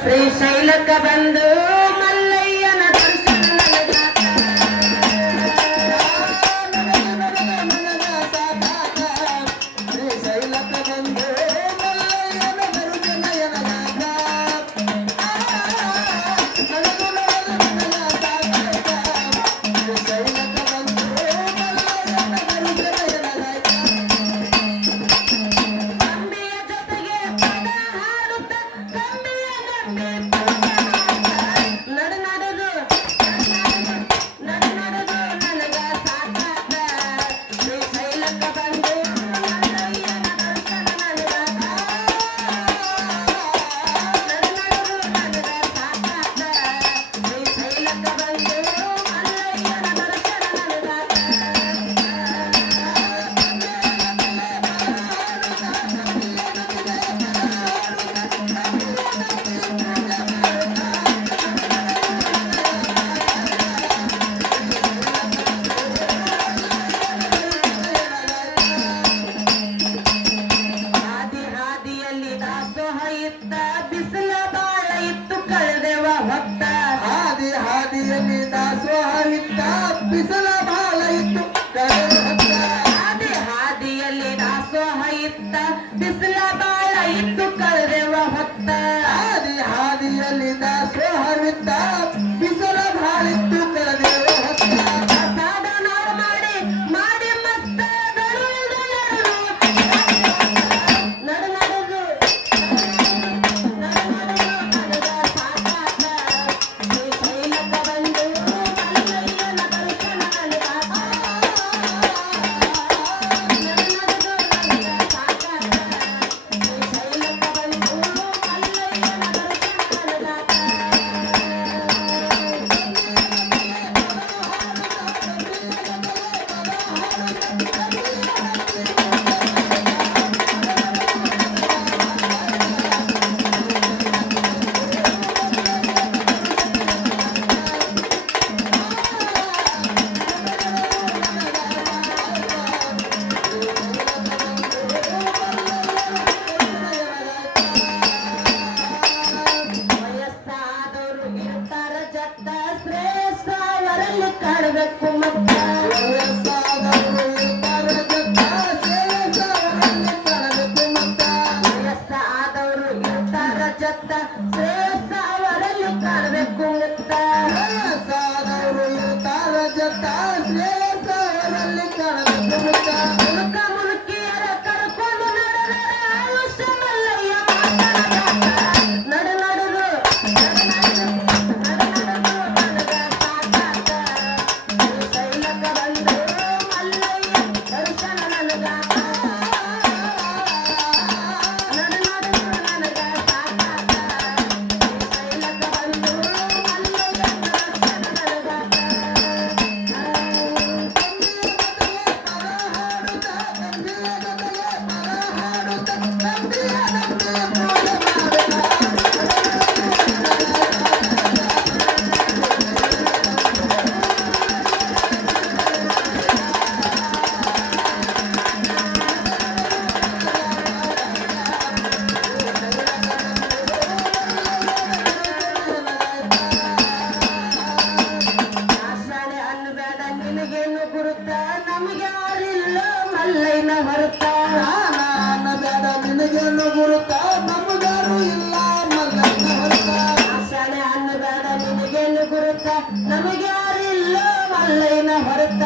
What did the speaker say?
ಶ್ರೀಶೈಲಕ್ಕ ಬಂದು ಮಲ್ಲಯ್ಯನ ದರ್ಶನ ನನಗಾತ. ಶ್ರೀಶೈಲಕ್ಕ ಬಂದು ಮಲ್ಲಯ್ಯನ ದರ್ಶನ ನನಗಾತ. ಕಂಬಿಯ ಜೊತೆಗೆ ಪದ ಹಾಡುತ್ತ ಕಂಬಿಯ ನಂಬಿ ನಡು ನಡುದು ನನಗ ಸಾಕಾತ. ಶ್ರೀಶೈಲಕ್ಕ ಬಂದು ಮಲ್ಲಯ್ಯನ ದರ್ಶನ ನನಗಾತ. ನಡು ನನಗ ಸಾಕಾತ. ಶ್ರೀಶೈಲಕ್ಕ ಬಂದು ಮಲ್ಲಯ್ಯನ ದರ್ಶನ ನನಗಾತ. ಹಾದಿಯಲ್ಲಿ ದಾಸೋಹ ಇತ್ತ ಬಿಸಿಲ ಬಾಳ ಇತ್ತು ಕಳೆದೆವ ಹೊತ್ತ. ಹಾದಿಯಲ್ಲಿ ದಾಸೋಹ ಇತ್ತ ಬಿಸಿಲ ಬಾಳ ಇತ್ತು ಕಳೆದ ಹೊತ್ತ. ಹಾದಿಯಲ್ಲಿ ದಾಸೋಹ ಇತ್ತ ಬಿಸಿಲ ಬಾಳ ಇತ್ತು ಕಳೆದೆವ ಹೊತ್ತ. ಹಾದಿಯಲ್ಲಿ ದಾಸೋಹವಿತ್ತ ಬಿಸಿಲ ಬಾಳ ಇತ್ತು ಕಳೆದೆವ ಹೊತ್ತ. ಪ್ರಸಾದ ನಾವು ಮಾಡಿ ಮಾಡಿ ಮಸ್ತ ನಡು ನಡುದು ನನಗ ಸಾಕಾತ. ಶ್ರೀಶೈಲಕ್ಕ ಬಂದು ಮಲ್ಲಯ್ಯನ ದರ್ಶನ ನನಗಾತ. ನಡುದು ನನಗ ಸಾಕಾತ. ಶ್ರೀಶೈಲಕ್ಕ ಬಂದು ಮಲ್ಲಯ್ಯನ ದರ್ಶನ ನನಗಾತ. ವಯಸ್ಸಾದವರು ಇರ್ತಾರ ಜತ್ತ ಶ್ರೇಷ್ಠ ಅವರಲ್ಲಿ ಕಾಣಬೇಕು ಮತ್ತ. ವಯಸ್ಸಾದವರು ಇರ್ತಾರೆ ಜೊತೆ ಶ್ರೇಷ್ಠರಲ್ಲಿ ಕಾಣಬೇಕು ಮತ್ತ. ವಯಸ್ಸಾದವರು ಇರ್ತಾರ ಜತ್ತ ಶ್ರೇಷ್ಠ ಅವರಲ್ಲಿ ಕಾಣಬೇಕು ಮುಕ್ತ. ವಯಸ್ಸಾದವರು ಇರ್ತಾರೆ ಜೊತೆ ಶ್ರೇಷ್ಠರಲ್ಲಿ ಕಾಣಬೇಕು ಮತ್ತ. ಮುಳುಕ ಮುಳುಕಿಯರ ಕರ್ಕೊಂಡು ನಡೆದರೆ ಆಯುಷ್ಯ ಮಲ್ಲಯ್ಯ ಮಾತನಾಡಾತ. ನಡು ನಡುದು ನನಗ ಸಾಕಾತ. ಶ್ರೀಶೈಲಕ್ಕ ಬಂದು ಮಲ್ಲಯ್ಯ ದರ್ಶನ ನನಗಾತ. ನಡು ನನಗ ಸಾಕಾತ. ಶ್ರೀಶೈಲಕ್ಕ ಬಂದು ಮಲ್ಲಯ್ಯ ದರ್ಶನ ನನಗಾತ. ಆಷಾಢ ಅನ್ನಬೇಡ ನಿನಗೇನು ಗುರುತ ನಮಗೆ ಯಾರಿಲ್ಲ ಮಲ್ಲಯ್ಯನ ಹೊರತ. ಬೇಡ ನಿನಗೇನು ಗುರುತ ನಮಗಾರು ಇಲ್ಲ ಮಲ್ಲಯ್ಯನ ಹೊರತ. ಆಷಾಢ ಅನ್ನಬೇಡ ನಿನಗೇನು ಗುರುತ ನಮಗೆ ಯಾರಿಲ್ಲ ಮಲ್ಲಯ್ಯನ ಹೊರತ.